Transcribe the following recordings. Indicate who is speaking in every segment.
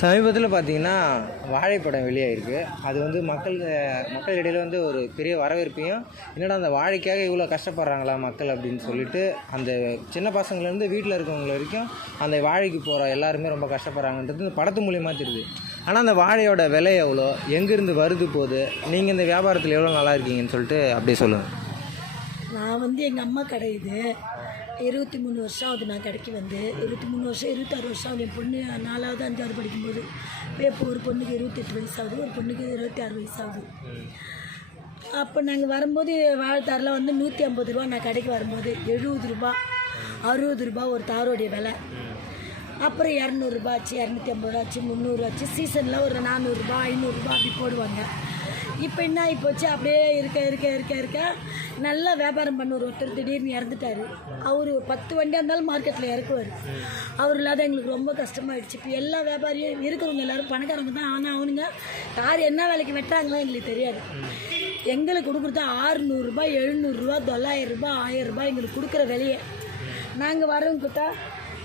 Speaker 1: சமீபத்தில் பார்த்தீங்கன்னா வாழைப்படம் வெளியாகிருக்கு அது வந்து மக்கள் மக்கள் இடையில வந்து ஒரு பெரிய வரவேற்பையும் என்னடா அந்த வாழைக்காக இவ்வளோ கஷ்டப்படுறாங்களா மக்கள் அப்படின்னு சொல்லிட்டு அந்த சின்ன பசங்கள்லேருந்து வீட்டில் இருக்கவங்க வரைக்கும் அந்த வாழைக்கு போகிற எல்லாருமே ரொம்ப கஷ்டப்படுறாங்கன்றது இந்த படத்து மூலியமாக தெரியுது. ஆனால் அந்த வாழையோட விலை எவ்வளோ? எங்கேருந்து வருது போகுது நீங்கள் இந்த வியாபாரத்தில் எவ்வளோ நல்லா இருக்கீங்கன்னு சொல்லிட்டு அப்படியே சொல்லுங்கள்
Speaker 2: நான் வந்து எங்கள் அம்மா கடை இது. இருபத்தி மூணு வருஷம் ஆகுது நான் கடைக்கு வந்து. இருபத்தி மூணு வருஷம் இருபத்தாறு வருஷம் ஆகுது. என் பொண்ணு நாலாவது அஞ்சாவது படிக்கும்போது இப்போ ஒரு பொண்ணுக்கு இருபத்தெட்டு வயசு ஆகுது ஒரு பொண்ணுக்கு இருபத்தி ஆறு வயசு ஆகுது. அப்போ நாங்கள் வரும்போது வாழைத்தாரில் வந்து நூற்றி ஐம்பது ரூபா நான் கடைக்கு வரும்போது எழுபது ரூபா அறுபது ரூபா ஒரு தாரோடைய விலை. அப்புறம் இரநூறுபா ஆச்சு இரநூத்தி ஐம்பது ரூபா ஆச்சு முந்நூறுரூவா ஆச்சு. சீசனில் ஒரு நானூறுரூபா ஐநூறுரூபா அப்படி போடுவாங்க. இப்போ என்ன ஆகிப்போச்சு அப்படியே இருக்க இருக்க இருக்க இருக்க நல்லா வியாபாரம் பண்ணுவார் ஒருத்தர் திடீர்னு இறந்துட்டாரு. அவர் பத்து வண்டியாக இருந்தாலும் மார்க்கெட்டில் இறக்குவார். அவர் இல்லாத எங்களுக்கு ரொம்ப கஷ்டமாயிடுச்சு. இப்போ எல்லா வியாபாரியும் இருக்கிறவங்க எல்லாரும் பணக்காரங்க தான். ஆனால் அவனுங்க யார் என்ன வேலைக்கு வெட்டுறாங்களோ எங்களுக்கு தெரியாது. எங்களுக்கு கொடுக்குறது ஆறுநூறுரூபா எழுநூறுரூவா தொள்ளாயிரரூபா ஆயிரரூபா எங்களுக்கு கொடுக்குற விலையை. நாங்கள் வரவங்க கொடுத்தா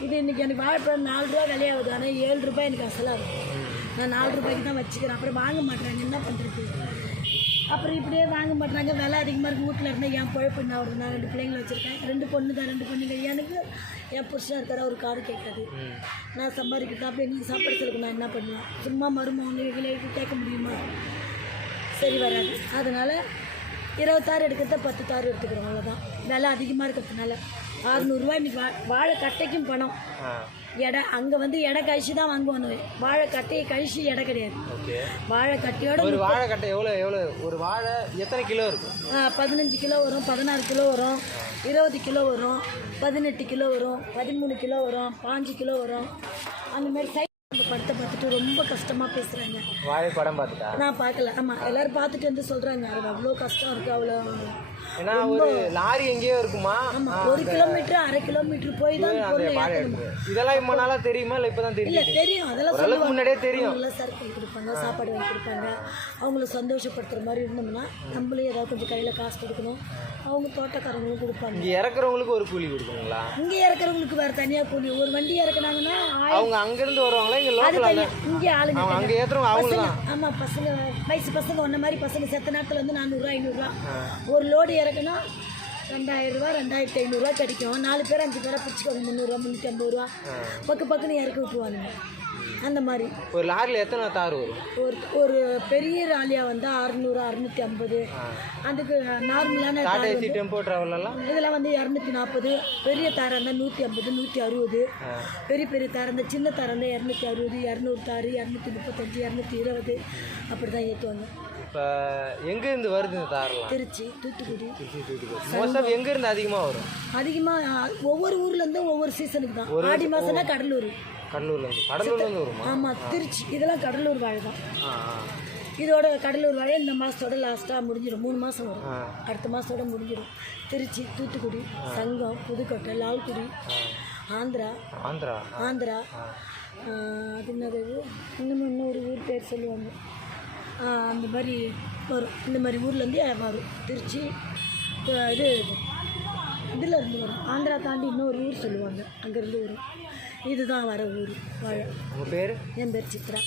Speaker 2: இது இன்றைக்கி எனக்கு வாழைப்பழம் நாலு ரூபா விலையாகுது. ஆனால் ஏழு ரூபாய் எனக்கு அசலாகும் நான் நாலு ரூபாய்க்கு தான் வச்சுக்கிறேன். அப்புறம் வாங்க மாட்றாங்க. என்ன பண்ணுறது அப்புறம் இப்படியே வாங்க மாட்றாங்க. விலை அதிகமாக இருக்குது வீட்டில் இருந்தால் என் பொழப்பு என்ன வருது நான் ரெண்டு பிள்ளைங்களை வச்சுருக்கேன் ரெண்டு பொண்ணு தான் ரெண்டு பொண்ணுங்க. எனக்கு என் புருஷன் இருக்காரு. அவர் காடு கேட்காது. நான் சம்பாதிக்கிறது? அப்போ எங்களுக்கு சாப்பாடு செலவுக்கு நான் என்ன பண்ணுவேன் சும்மா மருமகங்களுக்கு கேட்க முடியுமா? சரி வராது. அதனால் இருபத்தாறு எடுக்கிறத பத்து தாறு எடுத்துக்கிறோம் அவ்வளோதான் விலை அதிகமாக இருக்கிறதுனால. அறுநூறுவா இன்னைக்கு வா வாழை கட்டைக்கும் பணம் எடை அங்கே வந்து எடை கழிச்சு தான் வாங்குவானு வாழை கட்டையை கழிச்சு எடை கிடையாது. வாழை கட்டையோட
Speaker 1: ஒரு வாழைக்கட்டை எவ்வளோ எவ்வளோ? ஒரு வாழை எத்தனை கிலோ இருக்கும்?
Speaker 2: பதினஞ்சு கிலோ வரும் பதினாறு கிலோ வரும் இருபது கிலோ வரும் பதினெட்டு கிலோ வரும் பதிமூணு கிலோ வரும் பாஞ்சு கிலோ வரும். அந்த மாதிரி படத்தை பார்த்துட்டு ரொம்ப கஷ்டமாக பேசுகிறாங்க
Speaker 1: வாழைப்படம் பார்த்துட்டா?
Speaker 2: நான் பார்க்கல. ஆமாம் எல்லோரும் பார்த்துட்டு வந்து சொல்கிறாங்க அது அவ்வளோ கஷ்டம் இருக்குது அவ்வளோ
Speaker 1: ஏன்னா ஒரு லாரி எங்கேயோ இருக்குமா?
Speaker 2: ஒரு கிலோமீட்டர் அரை கிலோமீட்டர் போய் தான்
Speaker 1: இதெல்லாம் இப்போ நாளா தெரியுமா? இல்லை இப்போ தான்
Speaker 2: இல்லை
Speaker 1: தெரியும்
Speaker 2: தெரியும். அதெல்லாம் சொல்லுவாங்க.
Speaker 1: முன்னாடியே தெரியும்.
Speaker 2: அவங்களாம் சரக்கு வாங்கி கொடுப்பாங்க சாப்பாடு வாங்கி கொடுப்பாங்க. அவங்கள சந்தோஷப்படுத்துகிற மாதிரி இருந்தோம்னா நம்மளே ஏதாவது கொஞ்சம் கையில் காசு கொடுக்கணும். அவங்க தோட்டக்காரங்களும் கொடுப்பாங்க.
Speaker 1: இங்கே இறக்குறவங்களுக்கு ஒரு கூலி கொடுக்குங்களா
Speaker 2: இங்கே இறக்குறவங்களுக்கு வேறு தனியாக கூலி. ஒரு வண்டி இறக்குனாங்கன்னா
Speaker 1: அவங்க அங்கேருந்து வருவாங்களா? இங்கே லோக்கல்
Speaker 2: இங்கே ஆளுங்க
Speaker 1: அங்கே ஏற்றுறவங்க அவங்க
Speaker 2: ஆமாம் பசங்க வயசு பசங்க ஒன்றை மாதிரி பசங்க. செத்த நேரத்தில் வந்து நானூறுரூவா ஐநூறுரூவா. ஒரு லோடு இறக்குனா ரெண்டாயிரம் ரூபா ரெண்டாயிரத்தி ஐநூறுரூவா கிடைக்கும். நாலு பேர் அஞ்சு பேரை பிடிச்சிக்கோங்க முந்நூறுரூவா முந்நூற்றி ஐம்பது ரூபா பக்கு பக்குன்னு இறக்கி விட்டுருவானுங்க. அந்த மாதிரி.
Speaker 1: ஒரு லாரியில் எத்தனை தார் வரும்?
Speaker 2: ஒரு ஒரு பெரிய ராலியா வந்து அறுநூறு அறுநூற்றி ஐம்பது அதுக்கு நார்மலான
Speaker 1: டாடா
Speaker 2: தார்
Speaker 1: ஏசி டெம்போ ட்ராவலெல்லாம்
Speaker 2: இதெல்லாம் வந்து இரநூத்தி நாற்பது பெரிய தாரம் இருந்தால் நூற்றி ஐம்பது நூற்றி அறுபது பெரிய பெரிய தாரம் இருந்தால் சின்ன தாரம் இருந்தால் இரநூத்தி அறுபது இரநூறு தாறு இரநூத்தி முப்பத்தஞ்சு இரநூத்தி இருபது. அப்படி தான் ஏற்றுவாங்க
Speaker 1: இப்போ எங்கேருந்து வருது இந்த தாரெல்லாம்
Speaker 2: திருச்சி தூத்துக்குடி.
Speaker 1: மோஸ்ட் ஆஃப் எங்கேருந்து அதிகமாக வரும்?
Speaker 2: அதிகமாக ஒவ்வொரு ஊர்லேருந்தும் ஒவ்வொரு சீசனுக்கு தான். ஆடி மாதம்னா கடலூர்.
Speaker 1: கடலூர்லேருந்து கடலூர்லேருந்து வருமா?
Speaker 2: ஆமாம் திருச்சி. இதெல்லாம் கடலூர் வாழை தான். இதோட கடலூர் வாழை இந்த மாதத்தோட லாஸ்ட்டாக முடிஞ்சிடும். மூணு மாதம் வரும். அடுத்த மாதத்தோட முடிஞ்சிடும். திருச்சி தூத்துக்குடி சங்கம் புதுக்கோட்டை லால்குடி ஆந்திரா.
Speaker 1: ஆந்திரா?
Speaker 2: ஆந்திரா. அது என்னது? இன்னும் இன்னொரு ஊர் பேர் சொல்லுவாங்க. அந்த மாதிரி வரும். இந்த மாதிரி ஊர்லேருந்து வரும். திருச்சி இது இதில் இருந்து வரும். ஆந்திரா தாண்டி இன்னொரு ஊர் சொல்லுவாங்க. அங்கேருந்து வரும். இதுதான் வர ஊர். வாழை.
Speaker 1: பேர்?
Speaker 2: என் பேர் சித்ரா.